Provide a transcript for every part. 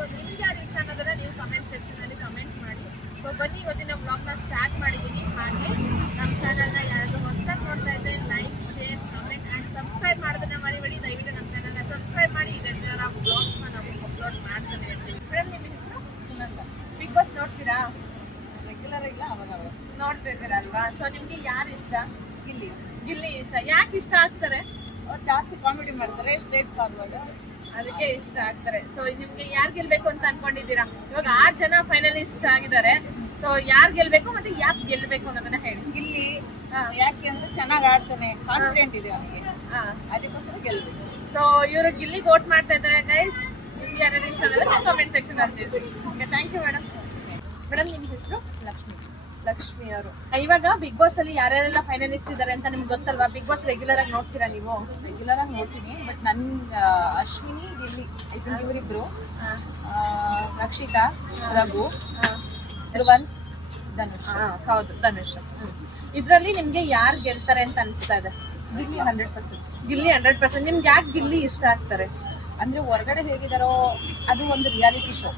So ನಿಮ್ಗೆ ಯಾರು ಇಷ್ಟ ಅನ್ನೋದನ್ನ ನೀವು ಕಮೆಂಟ್ ಸೆಕ್ಷನಲ್ಲಿ ಕಮೆಂಟ್ ಮಾಡಿ. ಸೊ ಬನ್ನಿ ಇವತ್ತಿನ ವ್ಲಾಗ್ನ ಸ್ಟಾರ್ಟ್ ಮಾಡಿದ್ದೀನಿ. ಹಾಗೆ ನಮ್ಮ ಚಾನಲ್ನ ಯಾರಾದರೂ ಹೊಸದಾಗಿ ನೋಡ್ತಾ ಇದ್ದರೆ like, share, comment and subscribe ಮಾಡೋದನ್ನ ಮರಿಬೇಡಿ. ದಯವಿಟ್ಟು ನಮ್ಮ ಚಾನಲ್ನ ಸಬ್ಸ್ಕ್ರೈಬ್ ಮಾಡಿ. ಇದನ್ನ ನಾವು ವ್ಲಾಗ್ಸ್ನ ನಾವು ಅಪ್ಲೋಡ್ ಮಾಡ್ತಾನೆ ಇರ್ತೀವಿ. ಮೇಡಮ್ ನಿಮ್ಮ ಹೆಸರು? ಬಿಗ್ ಬಾಸ್ ನೋಡ್ತೀರಾ? ರೆಗ್ಯುಲರ್ ಇಲ್ಲ, ಅವಾಗ ನೋಡ್ತಿದ್ದೀರಲ್ವಾ? ಸೊ ನಿಮ್ಗೆ ಯಾರು ಇಷ್ಟ? ಗಿಲ್ಲಿ ಇಷ್ಟ. ಯಾಕೆ ಇಷ್ಟ ಆಗ್ತಾರೆ? ಅವ್ರು ಜಾಸ್ತಿ ಕಾಮಿಡಿ ಮಾಡ್ತಾರೆ, ಸ್ಟ್ರೇಟ್ ಫಾರ್ವರ್ಡ್, ಅದಕ್ಕೆ ಇಷ್ಟ ಆಗ್ತಾರೆ. ಸೊ ನಿಮ್ಗೆ ಯಾರು ಗೆಲ್ಬೇಕು ಅಂತ ಅನ್ಕೊಂಡಿದ್ದೀರಾ? ಇವಾಗ 6 ಜನ ಫೈನಲಿಸ್ಟ್ ಆಗಿದ್ದಾರೆ. ಸೊ ಯಾರು ಗೆಲ್ಬೇಕು ಮತ್ತೆ ಯಾಕೆ ಗೆಲ್ಬೇಕು ಅನ್ನೋದನ್ನ ಹೇಳಿ. ಗಿಲ್ಲಿ ಯಾಕೆ ಅಂದ್ರೆ ಚೆನ್ನಾಗಿ ಆಡ್ತಾನೆ, ಕಾನ್ಫಿಡೆಂಟ್ ಇದೆ ಅವನಿಗೆ, ಅದಕ್ಕೋಸ್ಕರ ಗೆಲ್ಬೇಕು. ಸೊ ಇವರು ಗಿಲ್ಲಿಗೆ ವೋಟ್ ಮಾಡ್ತಾ ಇದ್ದಾರೆ ಗೈಸ್. ನಿಮ್ಗೆ ಯಾರು ಇಷ್ಟ ಅನ್ನೋದನ್ನ ಕಾಮೆಂಟ್ ಸೆಕ್ಷನ್ ಅಲ್ಲಿ ತಿಳಿಸಿ. Okay, thank you madam. Madam ನಿಮ್ಮ ಹೆಸರು? ಲಕ್ಷ್ಮಿ ಅವರು. ಇವಾಗ ಬಿಗ್ ಬಾಸ್ ಅಲ್ಲಿ ಯಾರ್ಯಾರೆಲ್ಲ ಫೈನಲಿಸ್ಟ್ ಇದ್ದಾರೆ ಅಂತ ನಿಮ್ಗೆ ಗೊತ್ತಲ್ವಾ? ಬಿಗ್ ಬಾಸ್ ರೆಗ್ಯುಲರ್ ಆಗಿ ನೋಡ್ತೀರಾ ನೀವು? ರೆಗ್ಯುಲರ್ ಆಗಿ ನೋಡ್ತೀನಿ, ಬಟ್ ಅಶ್ವಿನಿ, ಗಿಲ್ಲಿ ಇವರಿಬ್ರು, ರಕ್ಷಿತಾ, ರಘು, ಧ್ರುವಂತ್, ಧನುಷ್. ಹೌದು, ಧನುಷ್. ಇದ್ರಲ್ಲಿ ನಿಮ್ಗೆ ಯಾರು ಗೆಲ್ತಾರೆ ಅಂತ ಅನಿಸ್ತಾ ಇದೆ? ಗಿಲ್ಲಿ 100%. ಗಿಲ್ಲಿ 100%. ನಿಮ್ಗೆ ಯಾಕೆ ಗಿಲ್ಲಿ ಇಷ್ಟ ಆಗ್ತಾರೆ? ಅಂದ್ರೆ ಹೊರಗಡೆ ಹೇಗಿದಾರೋ ಅದು ಒಂದು ರಿಯಾಲಿಟಿ ಶೋ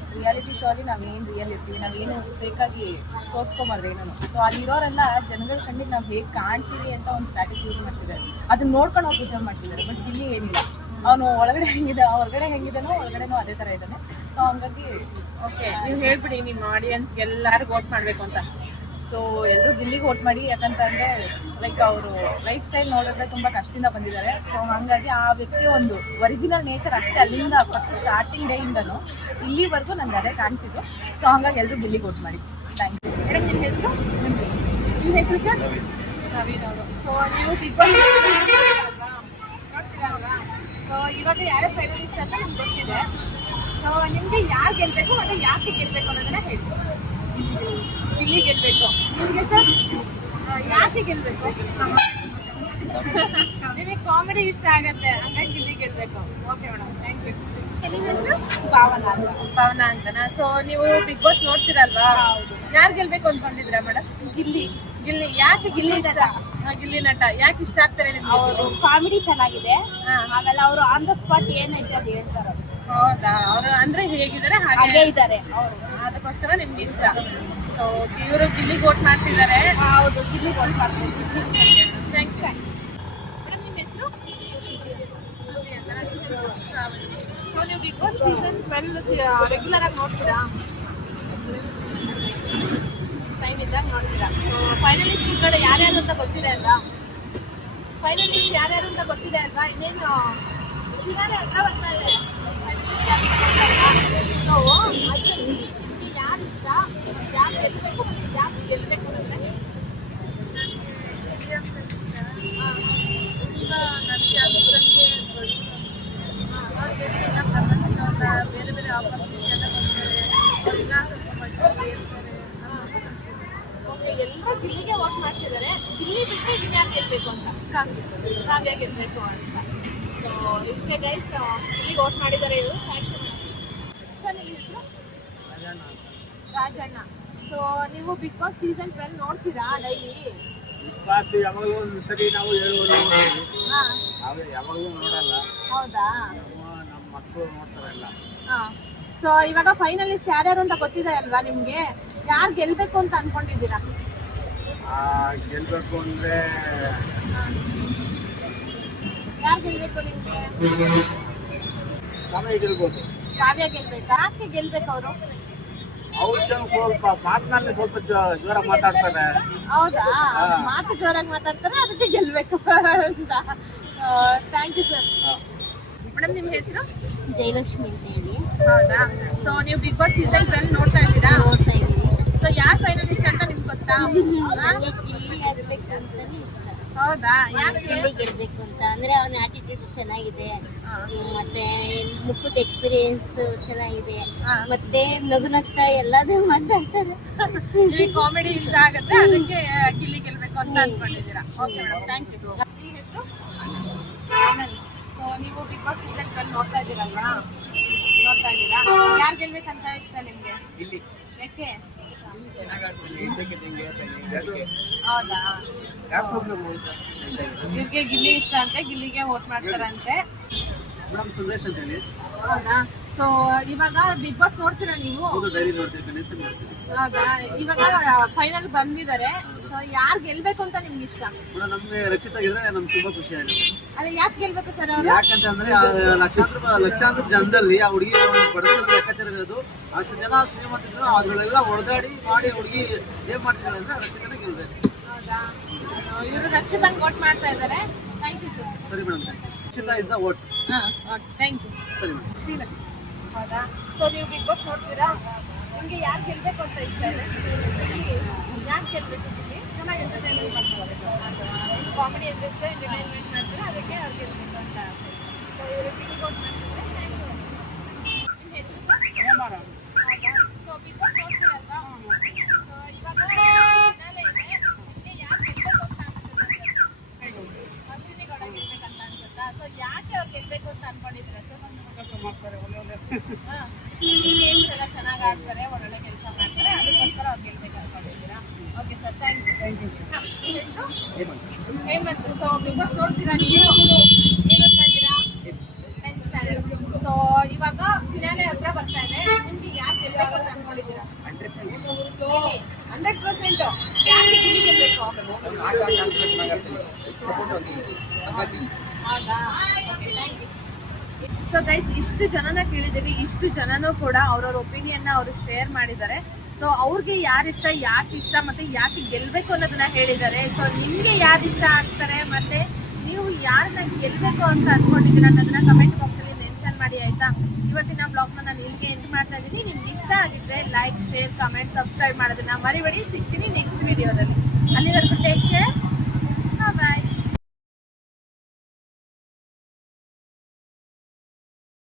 ಅಲ್ಲಿ ನಾವೇನು ರಿಯಲ್ ಇರ್ತೀವಿ, ನಾವೇನು ಬೇಕಾಗಿ ತೋರಿಸ್ಕೊಂಬಾರ್ದು ಏನೋ. ಸೊ ಅಲ್ಲಿರೋರೆಲ್ಲ ಜನಗಳ ಕಣ್ಣಿಗೆ ನಾವು ಹೇಗೆ ಕಾಣ್ತೀವಿ ಅಂತ ಒಂದು ಸ್ಟ್ರಾಟಜಿ ಯೂಸ್ ಮಾಡ್ತಿದ್ದಾರೆ. ಅದನ್ನ ನೋಡ್ಕೊಂಡು ಅವ್ರು ರಿಸರ್ವ್ ಮಾಡ್ತಿದ್ದಾರೆ. ಬಟ್ ಇಲ್ಲಿ ಏನಿಲ್ಲ, ಅವನು ಒಳಗಡೆ ಹೆಂಗಿದೆ ಹೊರಗಡೆ ಹೆಂಗಿದಾನೋ ಒಳಗಡೆನೂ ಅದೇ ಥರ ಇದ್ದಾನೆ. ಸೊ ಹಂಗಾಗಿ ಓಕೆ, ನೀವು ಹೇಳ್ಬಿಡಿ ನಿಮ್ಮ ಆಡಿಯನ್ಸ್ಗೆ ಎಲ್ಲರಿಗೂ ವೋಟ್ ಮಾಡಬೇಕು ಅಂತ. ಸೊ ಎಲ್ಲರೂ ಗಿಲ್ಲಿಗೆ ವೋಟ್ ಮಾಡಿ. ಯಾಕಂತಂದರೆ ಲೈಕ್ ಅವರು ಲೈಫ್ ಸ್ಟೈಲ್ ನೋಡಿದ್ರೆ ತುಂಬ ಕಷ್ಟದಿಂದ ಬಂದಿದ್ದಾರೆ. ಸೊ ಹಾಗಾಗಿ ಆ ವ್ಯಕ್ತಿ ಒಂದು ಒರಿಜಿನಲ್ ನೇಚರ್ ಅಷ್ಟೇ, ಅಲ್ಲಿಂದ ಫಸ್ಟ್ ಸ್ಟಾರ್ಟಿಂಗ್ ಡೇಯಿಂದನೂ ಇಲ್ಲಿವರೆಗೂ ನನಗೆ ಅದೇ ಕಾಣಿಸಿದ್ದು. ಸೊ ಹಾಗಾಗಿ ಎಲ್ಲರೂ ಗಿಲ್ಲಿಗೆ ವೋಟ್ ಮಾಡಿ. Thank you. ಮೇಡಮ್ ನಿಮ್ಮ ಹೆಸರು? ನಿಮ್ಮ ಹೆಸರು ಸರ್? ನವೀನ್ ಅವರು. ಸೊ ನೀವು ಬಿಗ್ ಬಾಸ್ ನೋಡ್ತೀರಲ್ವಾ? ಸೊ ಇವಾಗ ಯಾರೇ ಫೈನಲಿಸ್ಟ್ ಅಂತ ನಿಮ್ಗೆ ಗೊತ್ತಿದೆ. ಸೊ ನಿಮಗೆ ಯಾರು ಗೆಲ್ಲಬೇಕು ಮತ್ತು ಯಾಕೆ ಗೆಲ್ಲಬೇಕು ಅನ್ನೋದನ್ನ ಹೇಳಿ. ಗಿಲ್ಲಿ ಗೆಲ್ಲಬೇಕು. ನಿಮಗೆ ಸರ್ ಯಾಕೆ ಗೆಲ್ಲಬೇಕು? ನಿಮಗೆ ಕಾಮಿಡಿ ಇಷ್ಟ ಆಗತ್ತೆ, ಹಂಗಾಗಿ ಗಿಲ್ಲಿ ಗೆಲ್ಲಬೇಕು. Okay madam, thank you. ನಿಮ್ಮ ಹೆಸರು? ಭಾವನಾ ಅಂತನಾ? ಸೊ ನೀವು ಬಿಗ್ ಬಾಸ್ ನೋಡ್ತೀರಲ್ವಾ? ಯಾರು ಗೆಲ್ಬೇಕು ಅಂದ್ಕೊಂಡಿದ್ದೀರಾ ಮೇಡಮ್? ಗಿಲ್ಲಿ. ಯಾಕೆ ಗಿಲ್ಲಿ ಇಷ್ಟ? ಗಿಲ್ಲಿ ನಟ ಯಾಕೆ ಇಷ್ಟ ಆಗ್ತಾರೆ ನಿಮ್ಗೆ? ಅವರು ಕಾಮಿಡಿ ಚೆನ್ನಾಗಿದೆ, ಆಮೇಲೆ ಅವರು ಆನ್ ದ ಸ್ಪಾಟ್ ಏನೈತೆ ಅದು ಹೇಳ್ತಾರೆ. ಹೌದಾ? ಅವರು ಅಂದ್ರೆ ಹೇಗಿದ್ದಾರೆ ಹಾಗೆ ಇದ್ದಾರೆ, ಅದಕ್ಕೋಸ್ಕರ ನಿಮ್ಗೆ ಇಷ್ಟ. ಸೊ ಇವರು ಗಿಲ್ಲಿಗೆ ವೋಟ್ ಮಾಡ್ತಿದ್ದಾರೆ. ಹೌದು, ಗಿಲ್ಲಿಗೆ ವೋಟ್ ಮಾಡ್ತೀವಿ. Thank you. ಮೇಡಮ್ ನಿಮ್ಮ ಹೆಸರು? ಸೊ ನೀವು ಬಿಗ್ ಬಾಸ್ ಸೀಸನ್ 12 ರೆಗ್ಯುಲರ್ ಆಗಿ ನೋಡ್ತೀರಾ? ಟೈಮ್ ಇದ್ದಾಗ ನೋಡ್ತೀರಾ? ಸೊ ಫೈನಲಿಸ್ಟ್ ಈ ಕಡೆ ಯಾರ್ಯಾರು ಅಂತ ಗೊತ್ತಿದೆ ಅಲ್ವಾ? ಫೈನಲಿಸ್ಟ್ ಯಾರ್ಯಾರು ಅಂತ ಗೊತ್ತಿದೆ ಅಲ್ವಾ? ಇನ್ನೇನು ಫಿನಾಲೆ ಹತ್ರ ಬರ್ತಾ ಇದೆ. ಸೊ ಅದರಲ್ಲಿ ಯಾರು ಇಷ್ಟ, ಯಾರು ಗೆಲ್ಲಬೇಕು, ಯಾಕೆ ಗೆಲ್ಲಬೇಕು ಅಂದರೆ ಈಗ ನನಗೆ ಅದಕ್ಕೆ ಬೇರೆ ಬೇರೆ ಆಪರ್ಚುನಿಟಿ ಎಲ್ಲ ಕೊಡ್ತಾರೆ. ಓಕೆ, ಎಲ್ಲರೂ ಗಿಲ್ಲಿಗೆ ವೋಟ್ ಮಾಡ್ತಿದ್ದಾರೆ. ಗಿಲ್ಲಿ ಬಿಟ್ಟು ಇನ್ಯಾರು ಗೆಲ್ಲಬೇಕು ಅಂತ? ಕಾವ್ಯ ಗೆಲ್ಲಬೇಕು ಅಂತ. ಸೊ ಇಷ್ಟೇ ಗೈಸ್, ಗಿಲ್ಲಿಗೆ ವೋಟ್ ಮಾಡಿದ್ದಾರೆ ಇವರು. Thank you. ಸರ್ ನಿಮ್ಮ ಹೆಸರು? ರಾಜಣ್ಣ. ಸೊ ನೀವು ಬಿಗ್ ಬಾಸ್ ಸೀಸನ್ 12 ನೋಡ್ತೀರಾ ಡೈಲಿ? ಯಾವಾಗಲೂ ಸರಿ ನಾವು ಹೇಳುವುದು ಯಾವಾಗಲೂ ನೋಡಲ್ಲ. ಹೌದಾ? ನಮ್ಮ ಮಕ್ಕಳು ನೋಡ್ತಾರಲ್ಲ. ಸೊ ಇವಾಗ ಫೈನಲಿಸ್ಟ್ ಯಾರ್ಯಾರು ಅಂತ ಗೊತ್ತಿದೆ ಅಲ್ವಾ ನಿಮ್ಗೆ? ಯಾರು ಗೆಲ್ಬೇಕು ಅಂತ ಅನ್ಕೊಂಡಿದ್ದೀರಾ? ಗೆಲ್ಬೇಕು ಅಂದ್ರೆ ಯಾರು ಗೆಲ್ಬೇಕು ನಿಮ್ಗೆ? ಸಮಯ ಗೆಲ್ಬೋದು. ಕಾವ್ಯ ಗೆಲ್ಬೇಕಾ? ಯಾಕೆ ಗೆಲ್ಬೇಕು ಅವರು? ಅವ್ರು ಸ್ವಲ್ಪ ಮಾತಿನಲ್ಲಿ ಸ್ವಲ್ಪ ಜೋರ ಮಾತಾಡ್ತಾರೆ. ಹೌದಾ? ಮಾತು ಜೋರಾಗಿ ಮಾತಾಡ್ತಾರೆ, ಅದಕ್ಕೆ ಗೆಲ್ಬೇಕು ಅಂತ. Thank you sir. ಮೇಡಮ್ ನಿಮ್ಮ ಹೆಸರು? ಜಯಲಕ್ಷ್ಮಿ ಅಂತ ಹೇಳಿ. ಹೌದಾ? ಸೊ ನೀವು ಬಿಗ್ ಬಾಸ್ ಸೀಸನ್ 12 ನೋಡ್ತಾ ಇದ್ದೀರಾ? ನೋಡ್ತಾ ಇದ್ದೀನಿ. ಸೊ ಯಾರು ಫೈನಲಿಸ್ಟ್ ಅಂತ ನಿಮ್ಗೆ ಗೊತ್ತಾ? ಗಿಲ್ಲಿ ಆಗ್ಬೇಕು ಅಂತಾನೆ ಇಷ್ಟ. ಹೌದಾ? ಯಾಕೆ? ಗಿಲ್ಲಿ ಗೆಲ್ಬೇಕು ಅಂತ ಅಂದ್ರೆ ಅವನ ಆಟಿಟ್ಯೂಡ್ ಚೆನ್ನಾಗಿದೆ, ಮತ್ತೆ ಮುಖದ ಎಕ್ಸ್ಪೀರಿಯನ್ಸ್ ಚೆನ್ನಾಗಿದೆ, ಮತ್ತೆ ನಗು ನಗ್ತಾ ಎಲ್ಲದೂ ಮಾತಾಡ್ತಾರೆ. ಕಾಮಿಡಿ ಇಷ್ಟ ಆಗುತ್ತೆ, ಅದಕ್ಕೆ ಗಿಲ್ಲಿ ಗೆಲ್ಬೇಕು ಅಂತ ಅನ್ಕೊಂಡಿದ್ದೀರಾ? Okay madam, thank you. ನಿಮ್ಮ ಹೆಸರು? ಸೊ ನೀವು ಬಿಗ್ ಬಾಸ್ ಸೀಸನ್ 12 ನೋಡ್ತಾ ಇದ್ದೀರಲ್ವಾ? ನೋಡ್ತಾ ಇದ್ದೀರಾ? ಯಾರು ಗೆಲ್ಬೇಕಂತ ಇಷ್ಟ ನಿಮ್ಗೆ? ಗಿಲ್ಲಿ. ಯಾಕೆ? ಹೌದಾ? ಇವ್ರಿಗೆ ಗಿಲ್ಲಿ ಇಷ್ಟ ಅಂತೆ, ಗಿಲ್ಲಿಗೆ ವೋಟ್ ಮಾಡ್ತಾರಂತೆ. ಮೇಡಮ್ ಸುರೇಶ್ ಅಂತ ಹೇಳಿ. ಹೌದಾ? ಸೊ ಇವಾಗ ಬಿಗ್ ಬಾಸ್ ನೋಡ್ತೀರಾ ನೀವು? ಹೌದು, ಡೈಲಿ ನೋಡ್ತೀವಿ, ಕನಿಷ್ಠ ನೋಡ್ತೀವಿ. ಹೌದಾ? ಇವಾಗ ಫೈನಲ್ ಬಂದಿದ್ದಾರೆ. ಸೊ ಯಾರು ಗೆಲ್ಬೇಕು ಅಂತ ನಿಮ್ಗೆ ಇಷ್ಟ? ಕೂಡ ನಮ್ಗೆ ರಕ್ಷಿತ ಗೆದ್ರೆ ನಮ್ಗೆ ತುಂಬಾ ಖುಷಿ ಆಗುತ್ತೆ. ಅದೇ ಯಾಕೆ ಗೆಲ್ಬೇಕು ಸರ್ ಅವರು? ಯಾಕಂತಂದ್ರೆ ಲಕ್ಷಾಂತರ ಜನದಲ್ಲಿ ಆ ಹುಡುಗಿ ಬಡತನದ ಲೆಕ್ಕಾಚಾರ ಇರೋದು. ಅಷ್ಟು ಜನ ಶ್ರೀಮಂತಿದ್ರು, ಅದ್ರಲ್ಲೆಲ್ಲ ಹೊಡೆದಾಡಿ ಮಾಡಿ ಹುಡುಗಿ ಏನ್ ಮಾಡ್ತಿದ್ದಾರೆ ಅಂದ್ರೆ ರಕ್ಷಿತನೇ ಗೆಲ್ಬೇಕು. ಹೌದಾ? ಇವರು ರಕ್ಷಿತಂಗ್ ವೋಟ್ ಮಾಡ್ತಾ ಇದ್ದಾರೆ. Thank you sir. ಸರಿ madam, Rakshita is the vote. Thank you. ಸರಿ ಮೇಡಮ್. ಹೌದಾ? ಸೊ ನೀವು ಬಿಗ್ ಬಾಸ್ ನೋಡ್ತೀರಾ? ನಿಮಗೆ ಯಾರು ಗೆಲ್ಬೇಕು ಅಂತ ಇಷ್ಟ ಇದೆ? ಯಾರು ಗೆಲ್ಬೇಕು? ಚೆನ್ನಾಗಿ ಎಂಟರ್ಟೈನ್ಮೆಂಟ್ ಮಾಡ್ತಾರೆ, ಕಾಮಿಡಿ ಎಂದಿರುತ್ತೆ, ಎಂಟರ್ಟೈನ್ಮೆಂಟ್ ಮಾಡ್ತಾರೆ, ಅದಕ್ಕೆ ಅವ್ರು ಗೆಲ್ಬೇಕು ಅಂತ. ಸೊ ಇವರು ಬಿಗ್ ಬಾಸ್ ಮಾಡ್ತಿದ್ರೆ ಥ್ಯಾಂಕ್ ಯು. ನಿಮ್ಮ ಹೆಸರು ಸರ್? ಹೌದಾ? ಸೊ ಬಿಗ್ ಬಾಸ್ ನೋಡ್ತೀರಲ್ವಾ? ಸೊ ಇವಾಗ ಫಿನಾಲೆ ಇದೆ. ನಿಮಗೆ ಯಾರು ಗೆಲ್ಬೇಕು ಅಂತ ಅನ್ಸುತ್ತೆ? ಅಶ್ವಿನಿ ಗೌಡ ಗೆಲ್ಬೇಕಂತ ಅನ್ಸುತ್ತಾ? ಸೊ ಯಾಕೆ ಅವ್ರು ಗೆಲ್ಬೇಕು ಅಂತ ಅನ್ಕೊಂಡಿದ್ದೀರಾ ಸರ್? ಗೇಮ್ಸ್ ಎಲ್ಲ ಚೆನ್ನಾಗಿ ಆಡ್ತಾರೆ, ಒಳ್ಳೊಳ್ಳೆ ಕೆಲಸ ಮಾಡ್ತಾರೆ, ಅದಕ್ಕೋಸ್ಕರ ಅವ್ರು ಗೆಲ್ಬೇಕು ಅನ್ಕೊಂಡಿದ್ದೀರಾ? Okay sir, thank you. Hemant. So Bigg Boss ನೋಡ್ತೀರಾ ನೀವು? ಏನು ಓದ್ತಾ ಇದ್ದೀರಾ? 10th standard. ಸೊ ಇವಾಗ ಫಿನಾಲೆ ಹತ್ರ ಬರ್ತಾ ಇದೆ. ನಿಮ್ಗೆ ಯಾರು ಗೆಲ್ಬೇಕು ಅಂತ ಅನ್ಕೊಂಡಿದ್ದೀರಾ? 100%. ಯಾಕೆ ಗೆಲ್ಬೇಕು? ಹೌದಾ? Okay, thank you. So guys, ಇಷ್ಟು ಜನನ ಕೇಳಿದ್ದೀವಿ. ಇಷ್ಟು ಜನನೂ ಕೂಡ ಅವ್ರವ್ರ ಒಪಿನಿಯನ್ನ ಅವರು ಶೇರ್ ಮಾಡಿದ್ದಾರೆ. ಸೊ ಅವ್ರಿಗೆ ಯಾರಿಷ್ಟ, ಯಾಕೆ ಇಷ್ಟ, ಮತ್ತೆ ಯಾಕೆ ಗೆಲ್ಬೇಕು ಅನ್ನೋದನ್ನ ಹೇಳಿದ್ದಾರೆ. ಸೊ ನಿಮ್ಗೆ ಯಾರು ಇಷ್ಟ ಆಗ್ತಾರೆ, ಮತ್ತೆ ನೀವು ಯಾರನ್ನ ಗೆಲ್ಬೇಕು ಅಂತ ಅನ್ಕೊಂಡಿದ್ದೀರಾ ಅನ್ನೋದನ್ನ ಕಮೆಂಟ್ ಬಾಕ್ಸ್ ಅಲ್ಲಿ ಮೆನ್ಷನ್ ಮಾಡಿ, ಆಯ್ತಾ? ಇವತ್ತಿನ ಬ್ಲಾಗ್ನ ನಾನು ಇಲ್ಲಿಗೆ ಎಂಡ್ ಮಾಡ್ತಾ ಇದ್ದೀನಿ. ನಿಮ್ಗೆ ಇಷ್ಟ ಆಗಿದ್ರೆ ಲೈಕ್, ಶೇರ್, ಕಮೆಂಟ್, ಸಬ್ಸ್ಕ್ರೈಬ್ ಮಾಡೋದನ್ನ ಮರಿಬೇಡಿ. ಸಿಗ್ತೀನಿ ನೆಕ್ಸ್ಟ್ ವಿಡಿಯೋದಲ್ಲಿ. ಅಲ್ಲಿವರೆಗೂ ಟೇಕ್ ಕೇರ್.